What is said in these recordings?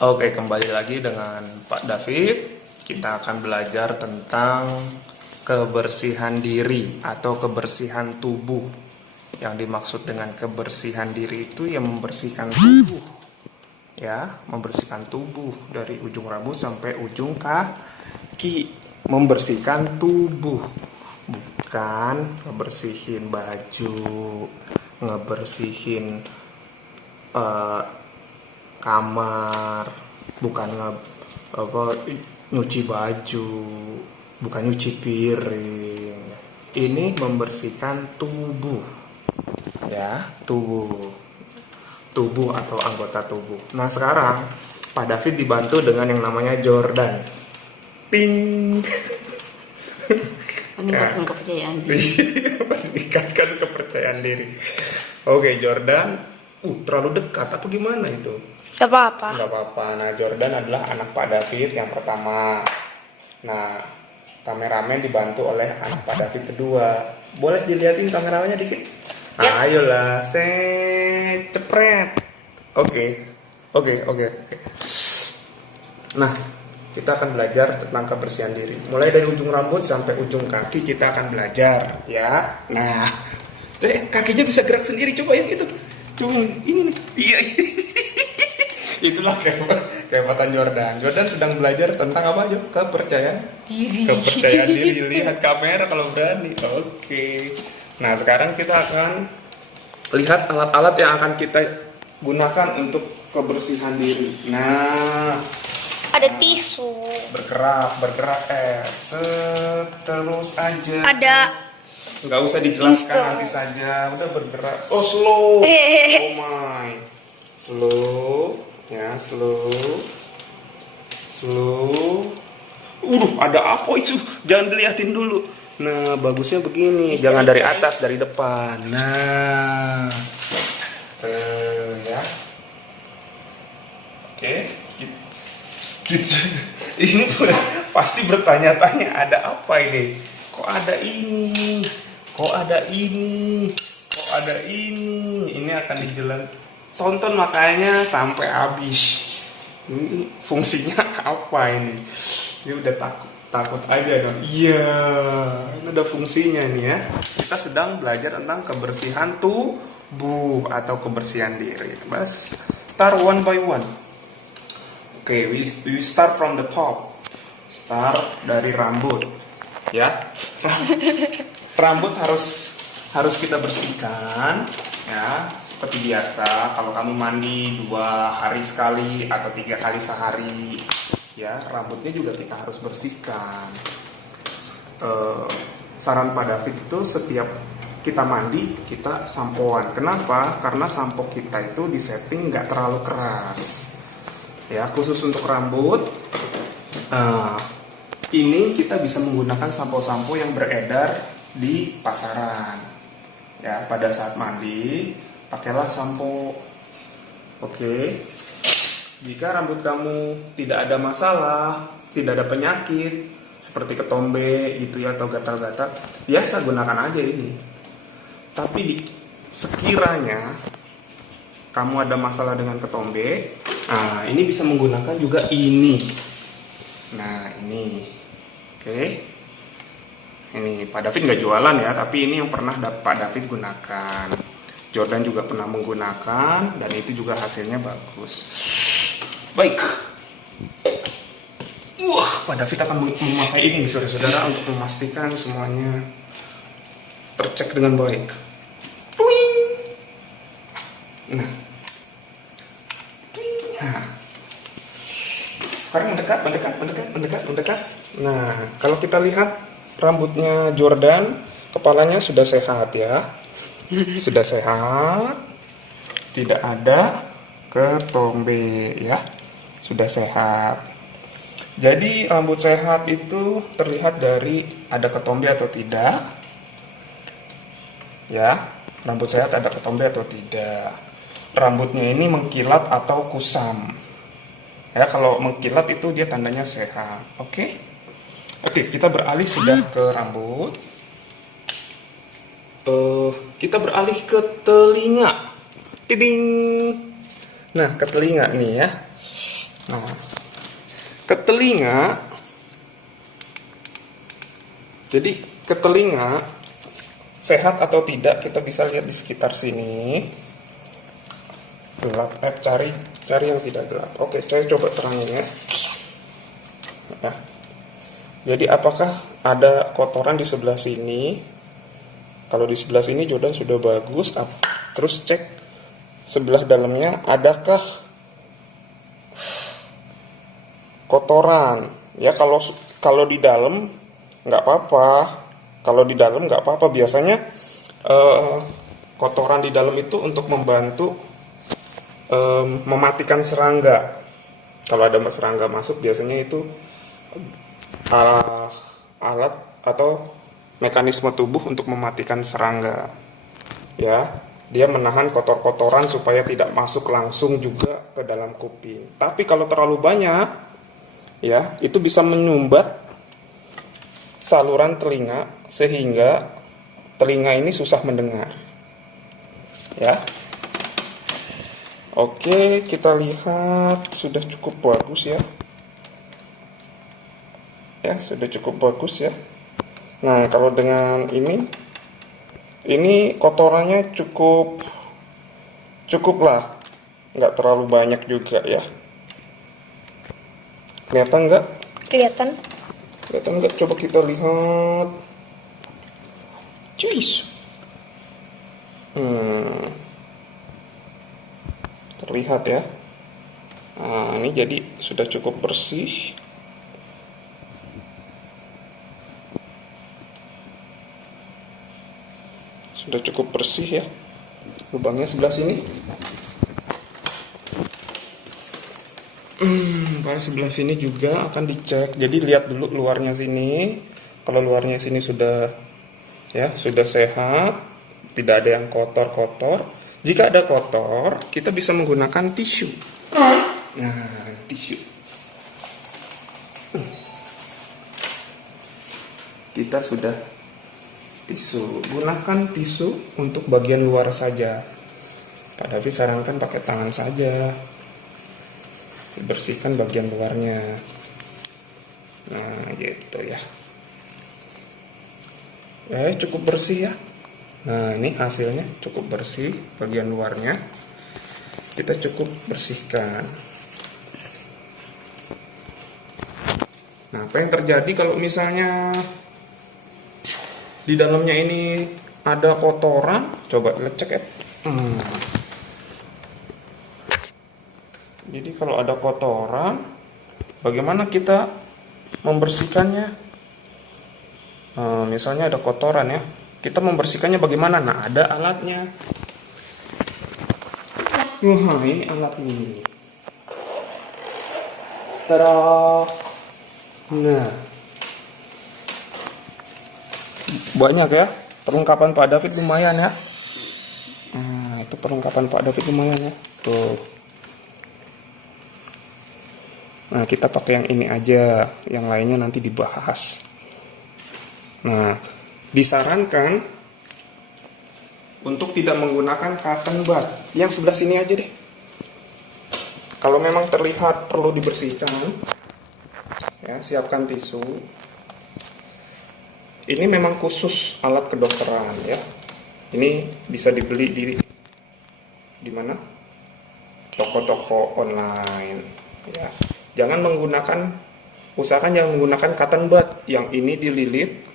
Oke, kembali lagi dengan Pak David. Kita akan belajar tentang kebersihan diri atau kebersihan tubuh. Yang dimaksud dengan kebersihan diri itu yang membersihkan tubuh. Ya, membersihkan tubuh dari ujung rambut sampai ujung kaki. Membersihkan tubuh. Bukan ngebersihin baju, ngebersihin kamar, bukan nyuci baju, bukan nyuci piring. Ini membersihkan tubuh, ya, tubuh atau anggota tubuh. Nah, sekarang Pak David dibantu dengan yang namanya Jordan. Ting. Meningkatkan kepercayaan diri. Meningkatkan kepercayaan diri. Oke, Jordan. Terlalu dekat apa gimana itu? Gak apa-apa. Nggak apa-apa. Nah, Jordan adalah anak Pak David yang pertama. Nah, kameramen dibantu oleh anak Pak David kedua. Boleh dilihatin kameranya dikit? Yep. Ayolah, cepret. Oke. Nah, kita akan belajar tentang kebersihan diri. Mulai dari ujung rambut sampai ujung kaki kita akan belajar, ya. Nah, kakinya bisa gerak sendiri, coba yang itu. Coba yang ini nih. Iya. Itulah kehebatan Jordan. Jordan sedang belajar tentang apa aja? Kepercayaan diri. Lihat kamera kalau berani. Oke. Nah, sekarang kita akan lihat alat-alat yang akan kita gunakan untuk kebersihan diri. Nah, Ada tisu. bergerak. Terus aja. Ada Nggak usah dijelaskan, Instant. nanti saja. Udah bergerak. Oh, slow. Oh my. Slow. Ya, slow. Ada apa itu? Jangan dilihatin dulu. Nah, bagusnya begini. Jangan dari atas, dari depan. Nah. Ya. Oke. Ini pasti bertanya-tanya, ada apa ini? Kok ada ini? Ini akan dijelaskan. Tonton makanya sampai habis. Ini fungsinya apa ini? Ini udah takut aja dong. Iya, ini udah fungsinya nih ya. Kita sedang belajar tentang kebersihan tubuh atau kebersihan diri. Mas, start one by one. Oke, we start from the top. Start dari rambut, ya. Rambut harus kita bersihkan, ya. Seperti biasa, kalau kamu mandi 2 hari sekali atau 3 kali sehari, ya, rambutnya juga kita harus bersihkan. Saran Pak David itu setiap kita mandi kita sampoan. Kenapa? Karena sampo kita itu disetting nggak terlalu keras. Ya, khusus untuk rambut. Ini kita bisa menggunakan sampo-sampo yang beredar di pasaran. Ya, pada saat mandi pakailah sampo. Oke. Jika rambut kamu tidak ada masalah, tidak ada penyakit seperti ketombe gitu ya atau gatal-gatal, biasa gunakan aja ini. Tapi sekiranya kamu ada masalah dengan ketombe, nah ini bisa menggunakan juga ini. Nah ini, oke. Ini Pak David nggak jualan ya, tapi ini yang pernah Pak David gunakan. Jordan juga pernah menggunakan dan itu juga hasilnya bagus. Baik. Pak David akan memakai ini saudara-saudara untuk memastikan semuanya tercek dengan baik. Nah, sekarang mendekat. Nah, kalau kita lihat rambutnya Jordan, kepalanya sudah sehat ya, sudah sehat, tidak ada ketombe ya, sudah sehat. Jadi rambut sehat itu terlihat dari ada ketombe atau tidak, ya, rambut sehat ada ketombe atau tidak. Rambutnya ini mengkilat atau kusam. Ya, kalau mengkilat itu dia tandanya sehat. Oke, kita beralih sudah ke rambut. Kita beralih ke telinga. Tiding. Nah, ke telinga nih ya. Nah, ke telinga. Jadi ke telinga sehat atau tidak kita bisa lihat di sekitar sini. Gelap, cari yang tidak gelap. Oke, saya coba terangin ya. Nah, jadi apakah ada kotoran di sebelah sini? Kalau di sebelah sini Jordan sudah bagus. Terus cek sebelah dalamnya, adakah kotoran? Ya kalau di dalam nggak apa-apa. Kalau di dalam nggak apa-apa. Biasanya kotoran di dalam itu untuk membantu mematikan serangga. Kalau ada serangga masuk, biasanya itu alat atau mekanisme tubuh untuk mematikan serangga. Ya, dia menahan kotor-kotoran supaya tidak masuk langsung juga ke dalam kuping. Tapi kalau terlalu banyak, ya, itu bisa menyumbat saluran telinga sehingga telinga ini susah mendengar. Ya. Oke, kita lihat sudah cukup bagus ya. Ya, sudah cukup bagus ya. Nah, kalau dengan ini kotorannya cukup lah, nggak terlalu banyak juga ya. Kelihatan nggak? Kelihatan. Kelihatan nggak? Coba kita lihat. Cuis. Terlihat ya. Nah, ini jadi sudah cukup bersih. Sudah cukup bersih ya. Lubangnya sebelah sini. Pada sebelah sini juga akan dicek. Jadi lihat dulu luarnya sini. Kalau luarnya sini sudah sehat, tidak ada yang kotor-kotor. Jika ada kotor, kita bisa menggunakan tisu. Nah, tisu. Kita sudah tisu. Gunakan tisu untuk bagian luar saja. Pak David sarankan pakai tangan saja. Bersihkan bagian luarnya. Nah, gitu ya. Cukup bersih ya. Nah, ini hasilnya cukup bersih bagian luarnya. Kita cukup bersihkan. Nah, apa yang terjadi kalau misalnya di dalamnya ini ada kotoran? Coba cek ya. Jadi kalau ada kotoran, bagaimana kita membersihkannya? Misalnya ada kotoran ya, kita membersihkannya bagaimana? Nah, ada alatnya. Wah, ini alatnya ini. Tada. Nah, banyak ya. Perlengkapan Pak David lumayan ya. Nah, itu perlengkapan Pak David lumayan ya. Tuh. Nah, kita pakai yang ini aja. Yang lainnya nanti dibahas. Nah, disarankan untuk tidak menggunakan cotton bud. Yang sebelah sini aja deh. Kalau memang terlihat perlu dibersihkan, ya, siapkan tisu. Ini memang khusus alat kedokteran ya. Ini bisa dibeli di mana? Toko-toko online ya. Usahakan jangan menggunakan cotton bud. Yang ini dililit.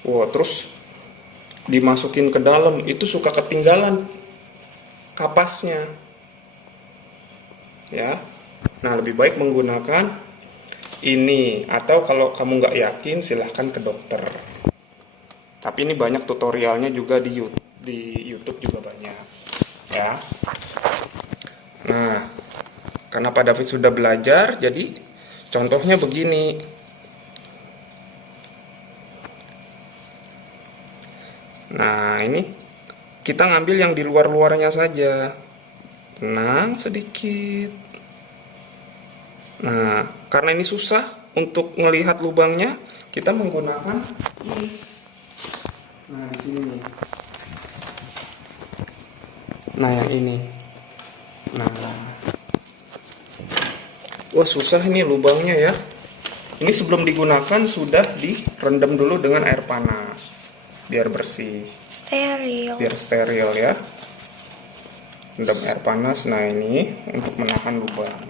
Wah, terus dimasukin ke dalam, itu suka ketinggalan kapasnya. Ya. Nah, lebih baik menggunakan ini, atau kalau kamu nggak yakin silahkan ke dokter. Tapi ini banyak tutorialnya juga di YouTube juga banyak. Ya. Nah, karena Pak David sudah belajar, jadi contohnya begini. Nah, ini kita ngambil yang di luar-luarnya saja. Tenang sedikit. Nah, karena ini susah untuk melihat lubangnya, kita menggunakan ini. Nah, di sini nih. Nah, yang ini. Nah, Wah, susah ini lubangnya ya. Ini sebelum digunakan sudah direndam dulu dengan air panas biar bersih, Steril. biar steril ya. Rendam air panas. Nah, ini untuk menahan lubang.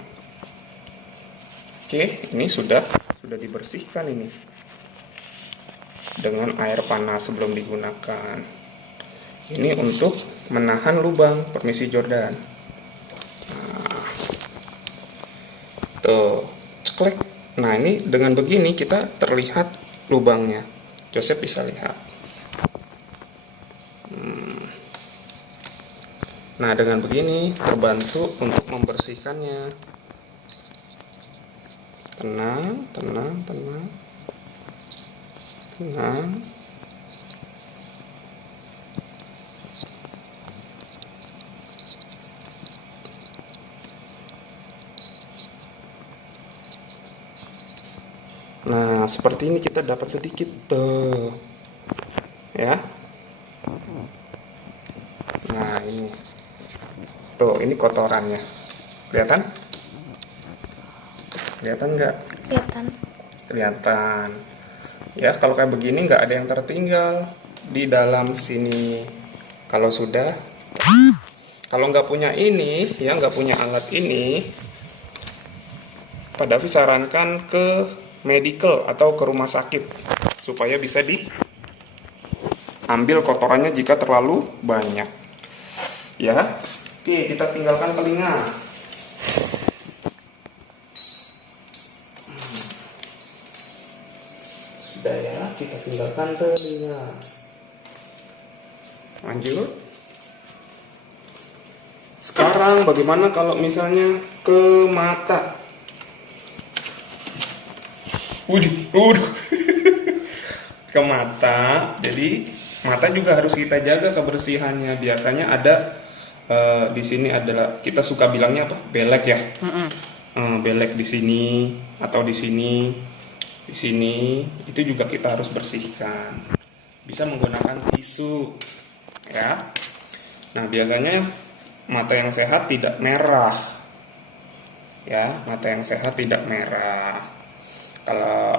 Oke, ini sudah dibersihkan ini dengan air panas sebelum digunakan. Ini untuk menahan lubang. Permisi Jordan. Nah, tuh, ceklek. Nah, ini dengan begini kita terlihat lubangnya. Joseph bisa lihat. Nah, dengan begini terbantu untuk membersihkannya. Tenang, tenang, tenang. Tenang. Nah, seperti ini kita dapat sedikit tuh. Ya. Nah, ini. Tuh, ini kotorannya. Kelihatan? Kelihatan nggak? Kelihatan. Kelihatan. Ya, kalau kayak begini nggak ada yang tertinggal di dalam sini. Kalau sudah, kalau nggak punya ini, ya nggak punya alat ini, Pak Davi sarankan ke medical atau ke rumah sakit supaya bisa diambil kotorannya jika terlalu banyak. Ya, oke, kita tinggalkan telinga. Sudah ya, kita tinggalkan telinga. Lanjut. Sekarang bagaimana kalau misalnya ke mata? Waduh. Ke mata. Jadi mata juga harus kita jaga kebersihannya. Biasanya ada di sini adalah kita suka bilangnya apa? Belek ya. Belek di sini atau di sini. Di sini itu juga kita harus bersihkan. Bisa menggunakan tisu, ya. Nah, biasanya mata yang sehat tidak merah, ya. Mata yang sehat tidak merah. Kalau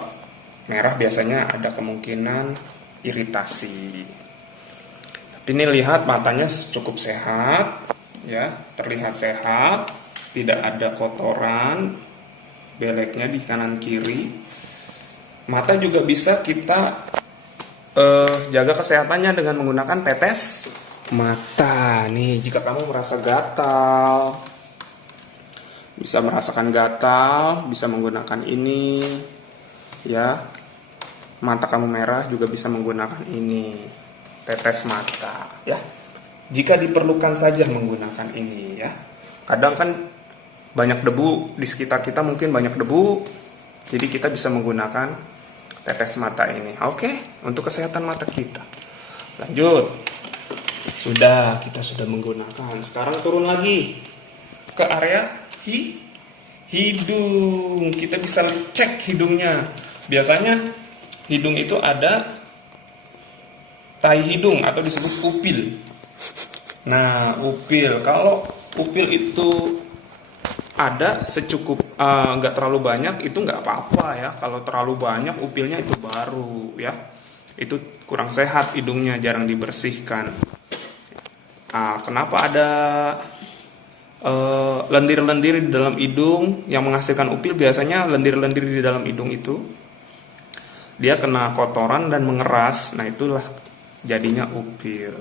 merah biasanya ada kemungkinan iritasi. Tapi ini lihat matanya cukup sehat, ya. Terlihat sehat, tidak ada kotoran, beleknya di kanan kiri. Mata juga bisa kita jaga kesehatannya dengan menggunakan tetes mata. Nih, jika kamu merasa gatal, bisa merasakan gatal, bisa menggunakan ini, ya. Mata kamu merah juga bisa menggunakan ini, tetes mata, ya. Jika diperlukan saja menggunakan ini, ya. Kadang kan banyak debu di sekitar kita, mungkin banyak debu, jadi kita bisa menggunakan tetes mata ini. Oke, untuk kesehatan mata kita. Lanjut. Kita sudah menggunakan. Sekarang turun lagi ke area hidung. Kita bisa cek hidungnya. Biasanya hidung itu ada tai hidung atau disebut upil. Nah, upil. Kalau upil itu ada secukup, nggak terlalu banyak, itu nggak apa-apa ya. Kalau terlalu banyak upilnya itu baru ya, itu kurang sehat, hidungnya jarang dibersihkan. Kenapa ada lendir-lendir di dalam hidung yang menghasilkan upil? Biasanya lendir-lendir di dalam hidung itu dia kena kotoran dan mengeras. Nah, itulah jadinya upil.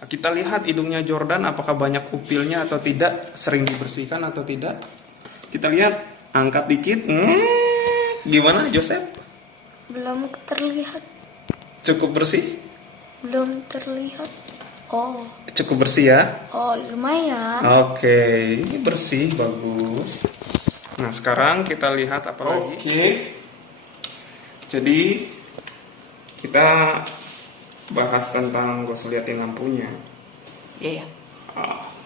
Kita lihat hidungnya Jordan apakah banyak upilnya atau tidak, sering dibersihkan atau tidak. Kita lihat, angkat dikit. Gimana Joseph? Belum terlihat. Cukup bersih? Belum terlihat. Oh. Cukup bersih ya? Oh, lumayan. Oke, ini bersih, bagus. Nah, sekarang kita lihat apa lagi. Oke. Jadi kita bahas tentang, gue liatin lampunya. Iya.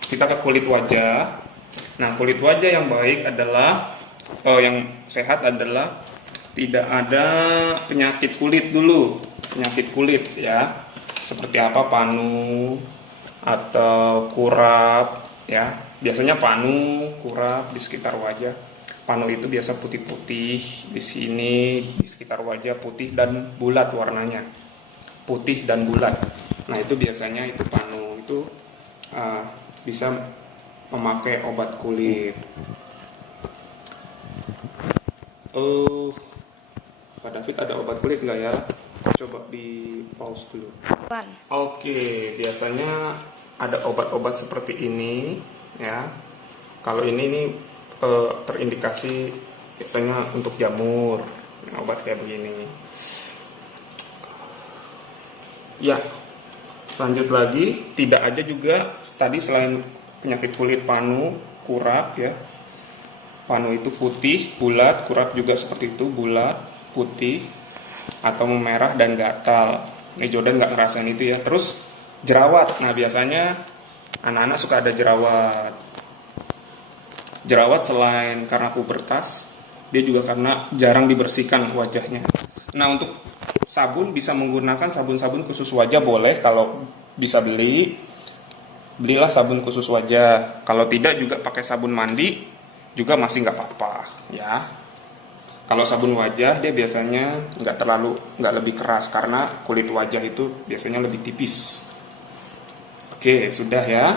Kita ke kulit wajah. Nah, kulit wajah yang baik adalah, yang sehat adalah tidak ada penyakit kulit dulu. Penyakit kulit ya, seperti apa, panu atau kurap ya. Biasanya panu, kurap di sekitar wajah. Panu itu biasa putih-putih, di sini di sekitar wajah putih dan bulat warnanya, putih dan bulat. Nah itu biasanya itu panu itu bisa memakai obat kulit. Pak David ada obat kulit nggak ya? Coba di pause dulu. Oke, biasanya ada obat-obat seperti ini ya. Kalau ini nih terindikasi biasanya untuk jamur, obat kayak begini. Ya, lanjut lagi, tidak aja juga tadi selain penyakit kulit panu, kurap ya. Panu itu putih, bulat, kurap juga seperti itu, bulat, putih, atau memerah dan gatal. Ini Jordan nggak ngerasain itu ya. Terus jerawat, nah biasanya anak-anak suka ada jerawat. Jerawat selain karena pubertas, dia juga karena jarang dibersihkan wajahnya. Nah untuk sabun bisa menggunakan sabun-sabun khusus wajah boleh, kalau bisa belilah sabun khusus wajah. Kalau tidak juga pakai sabun mandi juga masih nggak apa-apa ya. Kalau sabun wajah dia biasanya nggak lebih keras karena kulit wajah itu biasanya lebih tipis. Oke, sudah ya.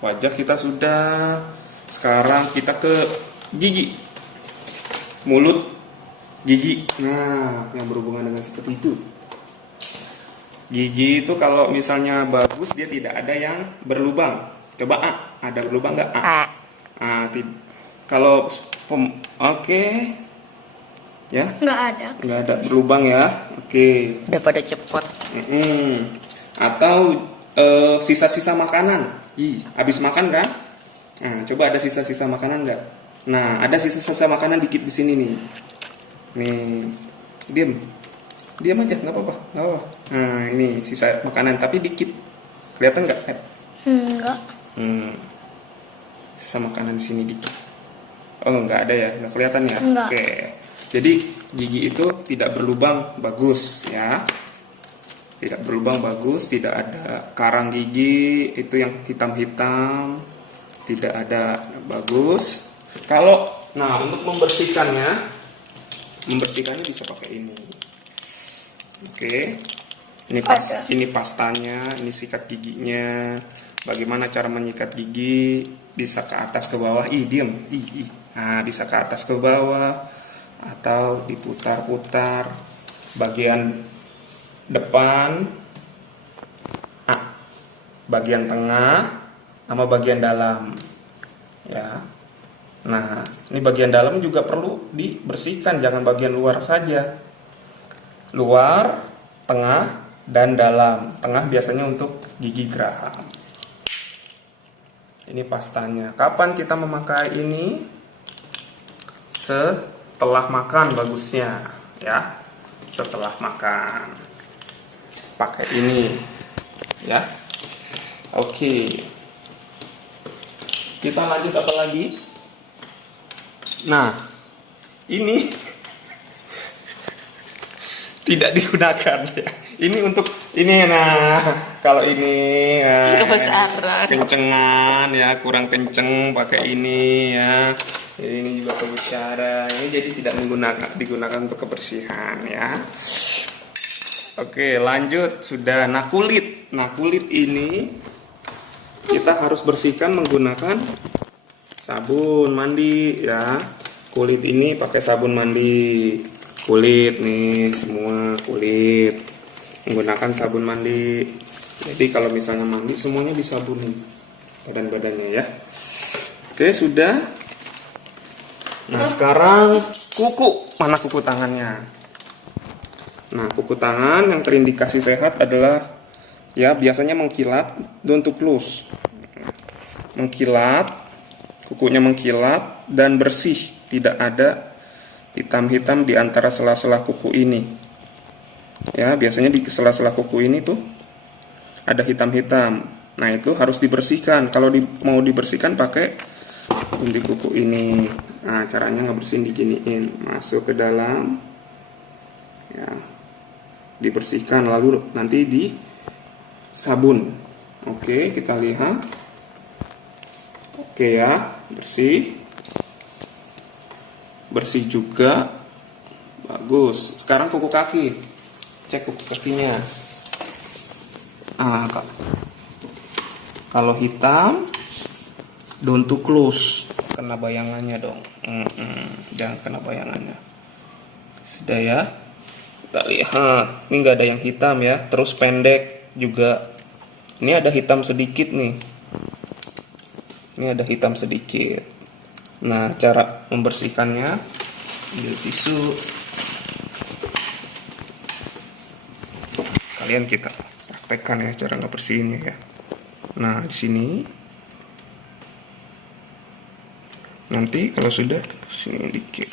Wajah kita sudah. Sekarang kita ke gigi, mulut, gigi. Nah, yang berhubungan dengan seperti itu. Gigi itu kalau misalnya bagus dia tidak ada yang berlubang. Coba ada berlubang nggak? Kalau oke. Ya? Nggak ada berlubang ya. Oke. Udah pada cepet. Atau sisa-sisa makanan. Habis makan kan? Nah, coba ada sisa-sisa makanan nggak? Nah, ada sisa-sisa makanan dikit di sini nih. Nih, diam aja, nggak apa-apa. Nah, ini sisa makanan tapi dikit. Kelihatan nggak? Enggak. Sisa makanan di sini dikit. Oh, nggak ada ya? Nggak kelihatan ya? Enggak. Oke. Jadi gigi itu tidak berlubang, bagus ya. Tidak berlubang, bagus. Tidak ada karang gigi itu yang hitam-hitam. Tidak ada, bagus. Nah untuk membersihkannya bisa pakai ini. Oke, ini pastanya, ini sikat giginya. Bagaimana cara menyikat gigi? Bisa ke atas ke bawah. Nah, bisa ke atas ke bawah atau diputar-putar bagian depan, bagian tengah, sama bagian dalam ya. Nah ini bagian dalam juga perlu dibersihkan, jangan bagian luar saja. Luar, tengah, dan dalam. Tengah biasanya untuk gigi geraham. Ini pastanya. Kapan kita memakai ini? Setelah makan bagusnya ya. Setelah makan pakai ini ya. Oke. Kita lanjut apa lagi? Nah, ini tidak digunakan ya. Ini untuk ini, nah kalau ini Kebesaran. kencengan ya, kurang kenceng pakai ini ya. Ini juga kebesaran. Ini jadi tidak digunakan untuk kebersihan ya. Oke, lanjut sudah. Nah kulit ini kita harus bersihkan menggunakan sabun mandi ya. Kulit ini pakai sabun mandi. Kulit nih, semua kulit menggunakan sabun mandi. Jadi kalau misalnya mandi semuanya disabunin badan-badannya ya. Oke, sudah. Nah, sekarang kuku. Mana kuku tangannya? Nah, kuku tangan yang terindikasi sehat adalah ya biasanya mengkilat, don't to close. Mengkilat, kukunya mengkilat dan bersih, tidak ada hitam-hitam di antara sela-sela kuku ini. Ya, biasanya di sela-sela kuku ini tuh ada hitam-hitam. Nah, itu harus dibersihkan. Kalau mau dibersihkan pakai gunting kuku ini. Nah, caranya ngebersihin diginiin, masuk ke dalam. Ya. Dibersihkan lalu nanti di sabun. Oke, kita lihat. Oke ya, bersih. bersih juga. Bagus. Sekarang kuku kaki. Cek kuku kakinya. Kalau hitam, don't too close. Kena bayangannya dong. Jangan kena bayangannya. Sudah ya. Kita lihat. Ini nggak ada yang hitam ya. Terus pendek juga. Ini ada hitam sedikit nih. Ini ada hitam sedikit. Nah, cara membersihkannya, ambil tisu. Sekalian kita praktekkan ya cara ngebersihinnya ya. Nah, di sini. Nanti kalau sudah sini dikit.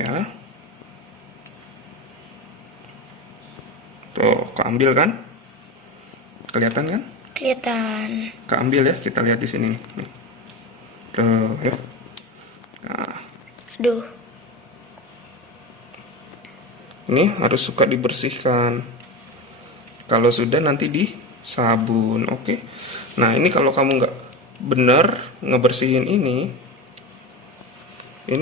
Ya. Tuh, keambil kan? Kelihatan kan? Kelihatan. Keambil ya, kita lihat di sini nih. Tuh, ya. Nah, Aduh. ini harus suka dibersihkan. Kalau sudah nanti di sabun, oke. Nah, ini kalau kamu nggak benar ngebersihin ini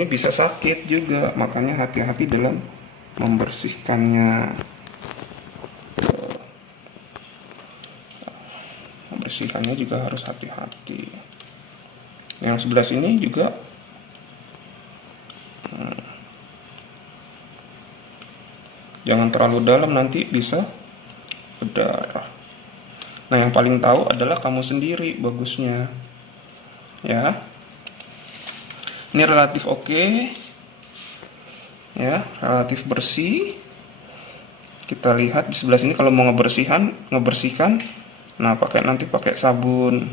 bisa sakit juga. Makanya hati-hati dalam membersihkannya. Membersihkannya juga harus hati-hati. Yang sebelah sini juga jangan terlalu dalam, nanti bisa berdarah. Nah, yang paling tahu adalah kamu sendiri bagusnya. Ya. Ini relatif oke. Ya, relatif bersih. Kita lihat di sebelah sini kalau mau ngebersihkan, nah nanti pakai sabun.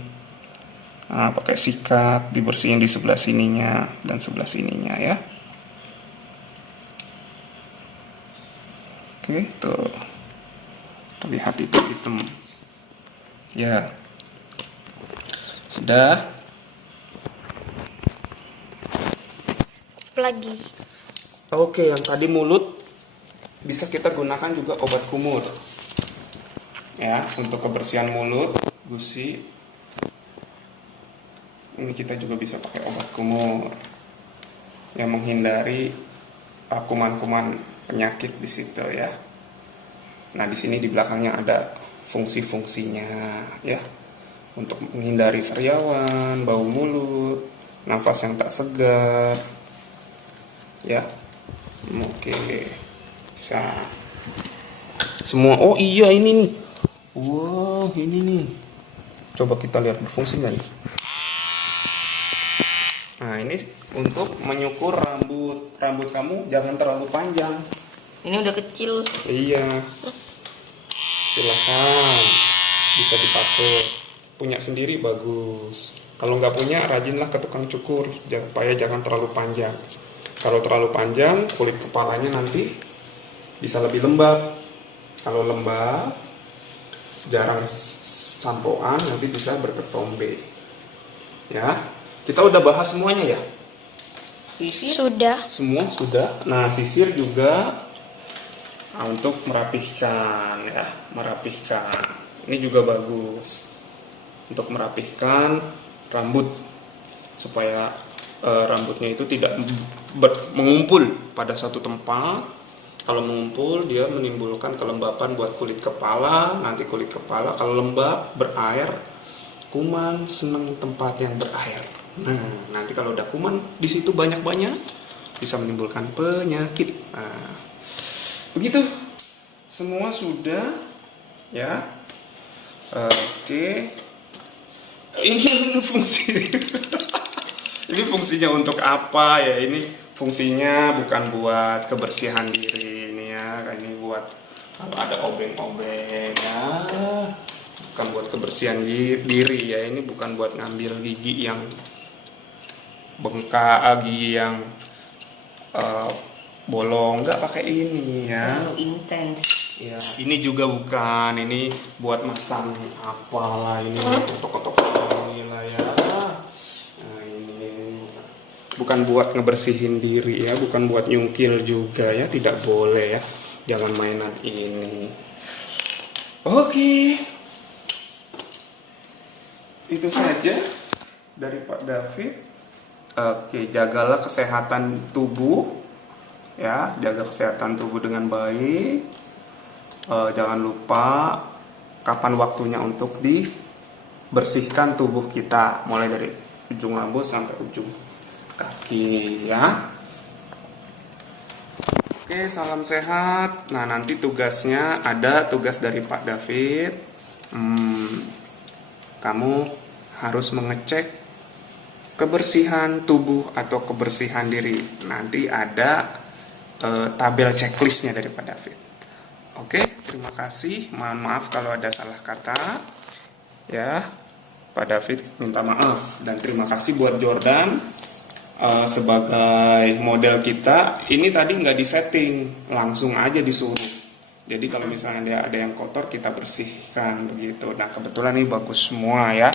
Nah, pakai sikat, dibersihin di sebelah sininya dan sebelah sininya ya. Oke, tuh. Lihat itu hitam. Ya. Sudah. Lagi. Oke, yang tadi mulut bisa kita gunakan juga obat kumur. Ya, untuk kebersihan mulut, gusi. Ini kita juga bisa pakai obat kumur yang menghindari kuman-kuman penyakit di situ ya. Nah, di sini di belakangnya ada fungsi-fungsinya ya. Untuk menghindari sariawan, bau mulut, nafas yang tak segar. Ya. Oke. Bisa. Semua. Oh iya, ini nih. Wow, ini nih. Coba kita lihat berfungsi nggak nih? Nah, ini untuk menyukur rambut. Rambut kamu jangan terlalu panjang. Ini udah kecil. Iya. Silahkan. Bisa dipakai. Punya sendiri bagus. Kalau nggak punya, rajinlah ke tukang cukur. Supaya jangan terlalu panjang. Kalau terlalu panjang, kulit kepalanya nanti bisa lebih lembab. Kalau lembab, jarang sampoan, nanti bisa berketombe. Ya. Kita udah bahas semuanya ya? Sudah. Semua sudah. Nah, sisir juga untuk merapihkan ya, merapihkan. Ini juga bagus untuk merapihkan rambut supaya rambutnya itu tidak mengumpul pada satu tempat. Kalau mengumpul, dia menimbulkan kelembapan buat kulit kepala. Nanti kulit kepala kalau lembab, berair, kuman senang tempat yang berair. Nah, nanti kalau udah kuman di situ banyak-banyak, bisa menimbulkan penyakit. Nah, begitu. Semua sudah, ya. Oke. Ini fungsi. Ini fungsinya untuk apa ya? Ini fungsinya bukan buat kebersihan diri ini ya. Ini buat kalau ada obeng-obeng ya. Bukan buat kebersihan diri ya. Ini bukan buat ngambil gigi yang bengkak, gigi yang bolong, nggak pakai ini ya. Intens. Ya, ini juga bukan. Ini buat masang apalah ini, kotok-kotok ini lah ya. Nah, ini bukan buat ngebersihin diri ya, bukan buat nyungkil juga ya, tidak boleh ya. Jangan mainan ini. Oke. Itu saja dari Pak David. Oke, jagalah kesehatan tubuh, ya, jaga kesehatan tubuh dengan baik. Jangan lupa kapan waktunya untuk dibersihkan tubuh kita, mulai dari ujung rambut sampai ujung kaki, ya. Oke, salam sehat. Nah, nanti tugasnya ada tugas dari Pak David. Kamu harus mengecek kebersihan tubuh atau kebersihan diri. Nanti ada tabel checklistnya dari Pak David. Oke, terima kasih. Mohon maaf kalau ada salah kata. Ya, Pak David minta maaf. Dan terima kasih buat Jordan sebagai model kita. Ini tadi nggak disetting, langsung aja disuruh. Jadi kalau misalnya ada yang kotor, kita bersihkan begitu. Nah, kebetulan ini bagus semua ya.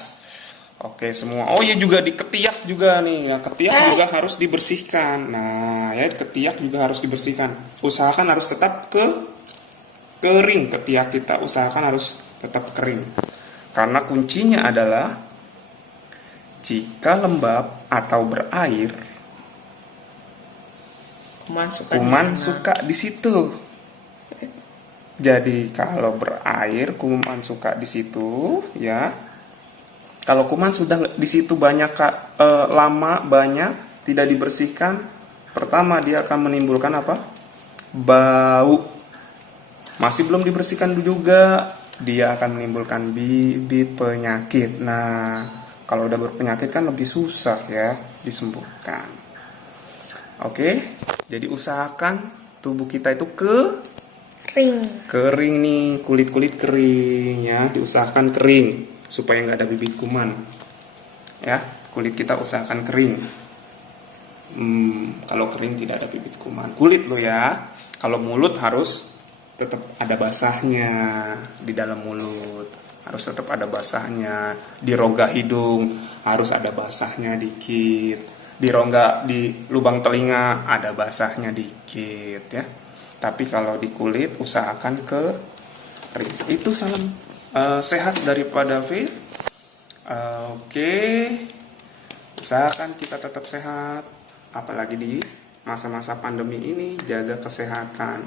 Oke semua. Oh iya, juga di ketiak juga nih. Ya, ketiak juga harus dibersihkan. Nah, ya ketiak juga harus dibersihkan. Usahakan harus tetap kering. Ketiak kita usahakan harus tetap kering. Karena kuncinya adalah jika lembab atau berair, kuman suka di situ. Jadi kalau berair, kuman suka di situ, ya. Kalau kuman sudah di situ lama banyak tidak dibersihkan, pertama dia akan menimbulkan apa? Bau. Masih belum dibersihkan juga, dia akan menimbulkan bibit penyakit. Nah, kalau udah berpenyakit kan lebih susah ya disembuhkan. Oke, jadi usahakan tubuh kita itu kering nih, kulit kering ya, diusahakan kering supaya nggak ada bibit kuman. Ya, kulit kita usahakan kering. Kalau kering tidak ada bibit kuman. Kulit lo ya. Kalau mulut harus tetap ada basahnya di dalam mulut. Harus tetap ada basahnya. Di rongga hidung harus ada basahnya dikit. Di lubang telinga ada basahnya dikit ya. Tapi kalau di kulit usahakan kering. Itu salam sehat dari Pak David. Oke, usahakan kita tetap sehat, apalagi di masa-masa pandemi ini. Jaga kesehatan.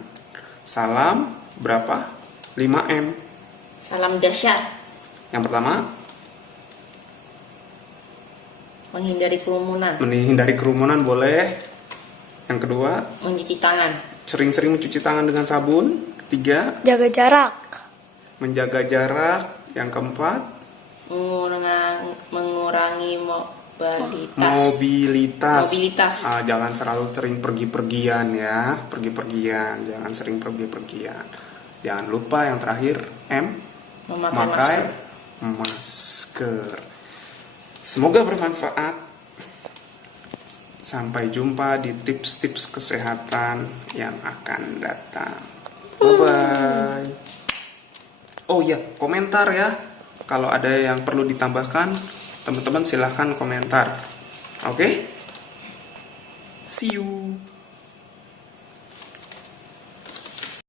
Salam berapa? 5M. Salam dahsyat. Yang pertama, menghindari kerumunan. Menghindari kerumunan boleh. Yang kedua, mencuci tangan. Sering-sering mencuci tangan dengan sabun. Ketiga, jaga jarak. Menjaga jarak. Yang keempat, mengurangi mobilitas. Jangan sering pergi-pergian ya. Jangan sering pergi-pergian. Jangan lupa yang terakhir memakai masker. Semoga bermanfaat. Sampai jumpa di tips-tips kesehatan yang akan datang. Bye-bye. Oh iya, komentar ya. Kalau ada yang perlu ditambahkan, teman-teman silahkan komentar. Oke? See you.